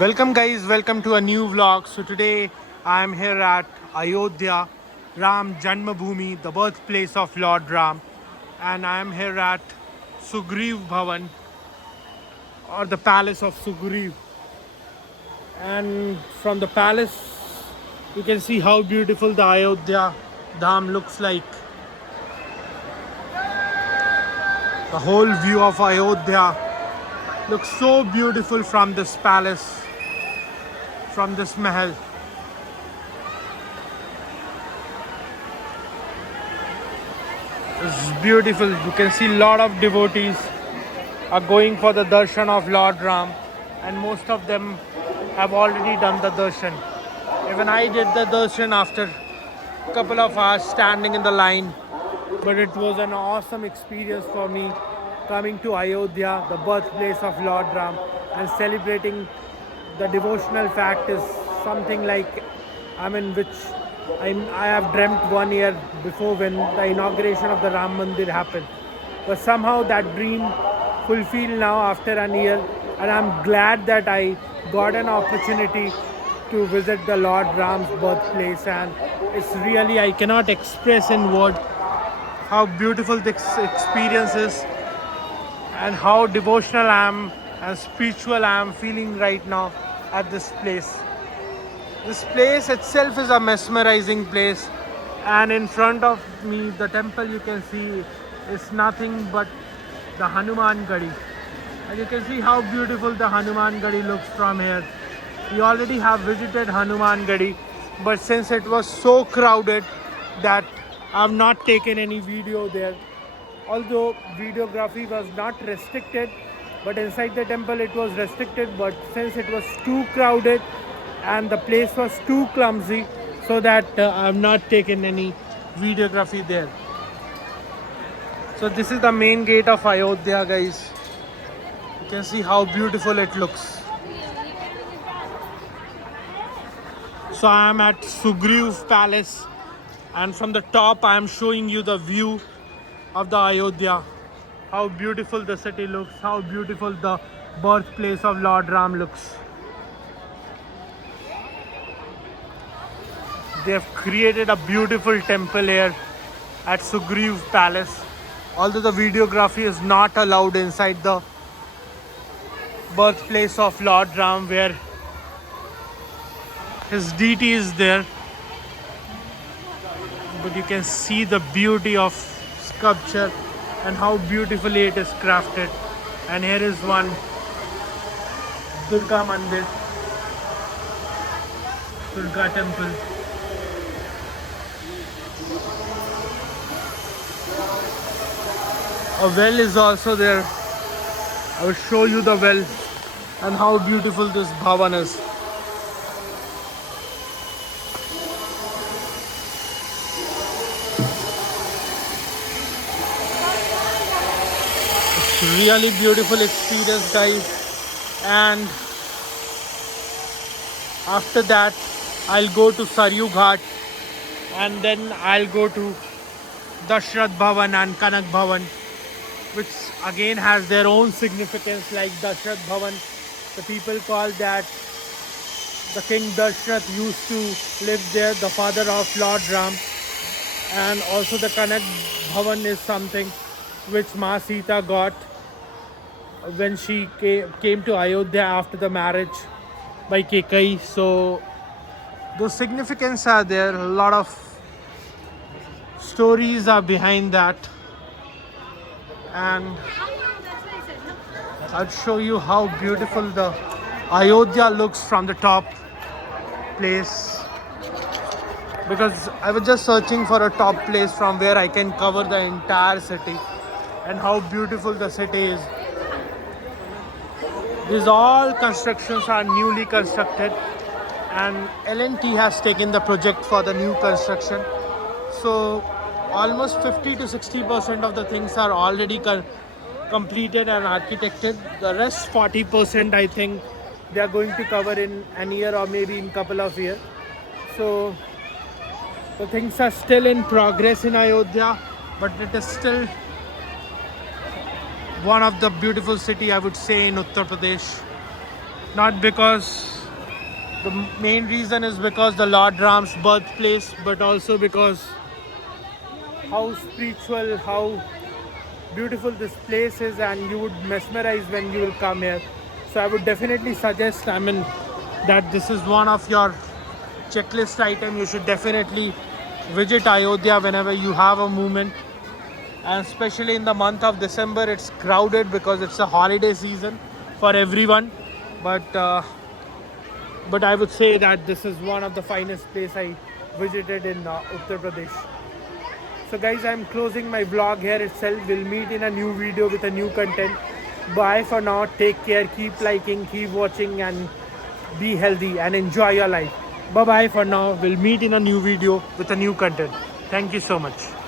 Welcome guys, welcome to a new vlog. So today I am here at Ayodhya, Ram Janmabhoomi, the birthplace of Lord Ram, and I am here at Sugriv Bhavan or the palace of Sugriv. And from the palace you can see how beautiful the Ayodhya Dham looks like. The whole view of Ayodhya looks so beautiful from this palace, from this mahal. It's beautiful. You can see a lot of devotees are going for the darshan of Lord Ram, and most of them have already done the darshan. Even I did the darshan after a couple of hours standing in the line, but it was an awesome experience for me coming to Ayodhya, the birthplace of Lord Ram, and celebrating the devotional fact is something like, which I have dreamt 1 year before when the inauguration of the Ram Mandir happened. But somehow that dream fulfilled now after a year, and I'm glad that I got an opportunity to visit the Lord Ram's birthplace, and it's really, I cannot express in words how beautiful this experience is and how devotional I am and spiritual I am feeling right now at this place. This place itself is a mesmerizing place, and in front of me the temple you can see is nothing but the Hanuman Gadi, and you can see how beautiful the Hanuman Gadi looks from here. We already have visited Hanuman Gadi, but since it was so crowded that I have not taken any video there. Although videography was not restricted, but inside the temple it was restricted, but since it was too crowded and the place was too clumsy, so that I have not taken any videography there. So this is the main gate of Ayodhya, guys. You can see how beautiful it looks. So I am at Sugriv Palace, and from the top I am showing you the view of the Ayodhya. How beautiful the city looks, how beautiful the birthplace of Lord Ram looks. They have created a beautiful temple here at Sugriv Palace. Although the videography is not allowed inside the birthplace of Lord Ram, where his deity is there, but you can see the beauty of sculpture and how beautifully it is crafted. And here is one Durga Mandir, Durga temple. A well is also there. I will show you the well and how beautiful this bhavan is. It's really beautiful experience, guys. And after that I'll go to Saryu Ghat, and then I'll go to Dashrath Bhavan and Kanak Bhavan, which again has their own significance. Like Dashrath Bhavan, the people call that the King Dashrath used to live there, the father of Lord Ram. And also the Kanak Bhavan is something which Ma Sita got when she came to Ayodhya after the marriage by Kekai. So those significance are there. A lot of stories are behind that, and I'll show you how beautiful the Ayodhya looks from the top place, because I was just searching for a top place from where I can cover the entire city and how beautiful the city is. These all constructions are newly constructed, and L&T has taken the project for the new construction. So almost 50 to 60% of the things are already completed and architected. The rest 40% I think they are going to cover in an year or maybe in couple of years. So the things are still in progress in Ayodhya, but it is still one of the beautiful city, I would say, in Uttar Pradesh. Not because The main reason is because the Lord Ram's birthplace, but also because how spiritual, how beautiful this place is, and you would mesmerize when you will come here. So I would definitely suggest, that this is one of your checklist item. You should definitely visit Ayodhya whenever you have a moment, and especially in the month of December. It's crowded because it's a holiday season for everyone, but I would say that this is one of the finest place I visited in Uttar Pradesh. So guys, I'm closing my vlog here itself. We'll meet in a new video with a new content. Bye for now. Take care. Keep liking, keep watching, and be healthy and enjoy your life. Bye bye for now. We'll meet in a new video with a new content. Thank you so much.